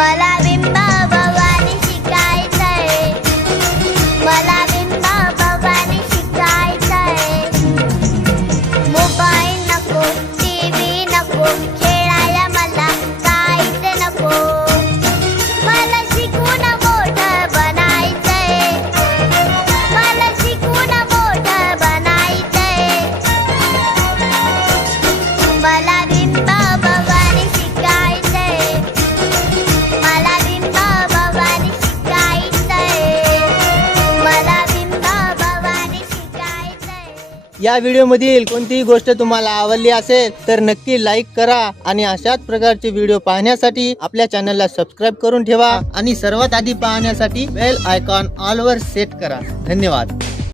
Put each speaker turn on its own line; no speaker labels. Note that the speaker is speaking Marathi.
mala
या व्हिडिओमधील कोणतीही गोष्ट तुम्हाला आवडली असेल तर नक्की लाईक करा आणि अशाच प्रकारचे व्हिडिओ पाहण्यासाठी आपल्या चॅनलला सबस्क्राईब करून ठेवा आणि सर्वात आधी पाहण्यासाठी बेल आयकॉन ऑलवर सेट करा. धन्यवाद.